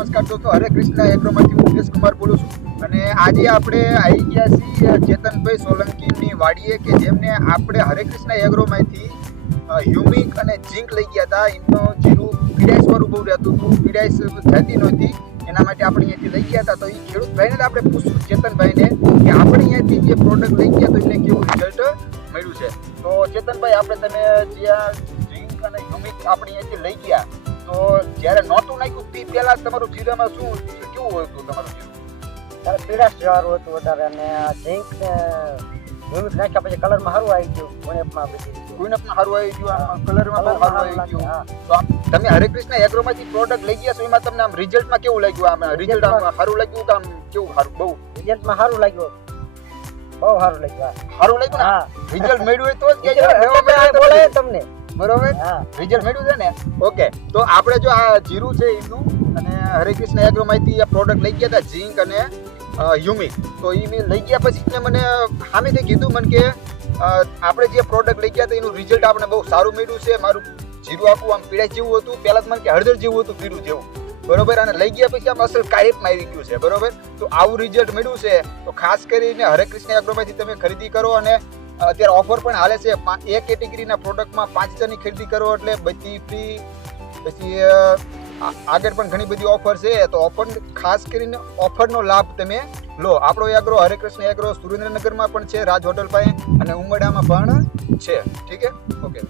નમસ્કાર દોસ્તો, હરે કૃષ્ણ એગ્રોમાંથી હું મુકેશ કુમાર બોલું છું અને આજે આપણે આવી ગયા છીએ ચેતનભાઈ સોલંકીની વાડીએ કે જેમને આપણે હરે કૃષ્ણ એગ્રોમાંથી હ્યુમિક અને ઝીંક લઈ ગયા હતા. એમનો જીરું પીડાઈસવાળું બહુ રહેતું હતું, પીડાઈસ થતી નહોતી, એના માટે આપણે અહીંયાથી લઈ ગયા હતા. તો એ ખેડૂત ભાઈને આપણે પૂછશું ચેતનભાઈને કે આપણે અહીંયાથી જે પ્રોડક્ટ લઈ ગયા તો એમને કેવું રિઝલ્ટ મળ્યું છે. તો ચેતનભાઈ, આપણે તમે જ્યાં ઝીંક અને હ્યુમિક આપણે અહીંયાથી લઈ ગયા તો જ્યારે નહોતું નાખ્યું તે પહેલા તમારું જીરામાં શું કેવું હતું તમારું જીરું? ત્યારે પીળાશ જવારું હતું વધારે અને ઝીંક હ્યુમિક નાખ્યા પછી કલરમાં સારું આવી ગયું. ગુણેપમાં સારું આવી ગયું, કલરમાં પણ સારું આવી ગયું. તો આમ તમે હરે કૃષ્ણ એગ્રોમાંથી પ્રોડક્ટ લઈ ગયા છો, એમાં તમને આમ રિઝલ્ટમાં કેવું લાગ્યું? આમ રિઝલ્ટ આમ સારું લાગ્યું કે આમ કેવું સારું? બહુ રિઝલ્ટમાં સારું લાગ્યું, બહુ સારું લાગ્યું. સારું લાગ્યું ને? હા, રિઝલ્ટ મળ્યું હોય તો જ કહેજો. બોલાય તમને બરોબર, હા, રિઝલ્ટ મળ્યું છે ને? ઓકે, તો આપણે જો આ જીરું છે એમનું અને હરે કૃષ્ણ એગ્રોમાંથી આ પ્રોડક્ટ લઈ ગયા હતા ઝીંક અને હ્યુમિક. તો એ મેં લઈ ગયા પછી મને સામેથી કીધું મને કે આપણે જે પ્રોડક્ટ લઈ ગયા હતા એનું રિઝલ્ટ આપણે બહુ સારું મળ્યું છે. મારું જીરું આખું આમ પીળાઈ જેવું હતું, પહેલાં તો મને કે હળદર જેવું હતું, પીળું જેવું, બરોબર. અને લઈ ગયા પછી આમ અસલ કાળીપમાં આવી ગયું છે, બરોબર. તો આવું રિઝલ્ટ મળ્યું છે. તો ખાસ કરીને હરે કૃષ્ણ એગ્રોમાંથી તમે ખરીદી કરો અને અત્યારે ઓફર પણ હાલે છે. એક કેટેગરીના પ્રોડક્ટમાં 5 હજારની ખરીદી કરો એટલે બધી ફ્રી. પછી આગળ પણ ઘણી બધી ઓફર છે. તો ઓફર ખાસ કરીને ઓફરનો લાભ તમે લો. આપણો એગ્રો હરે કૃષ્ણ એગ્રો સુરેન્દ્રનગરમાં પણ છે, રાજ હોટલ પાસે, અને ઉમરડામાં પણ છે. ઠીક છે, ઓકે.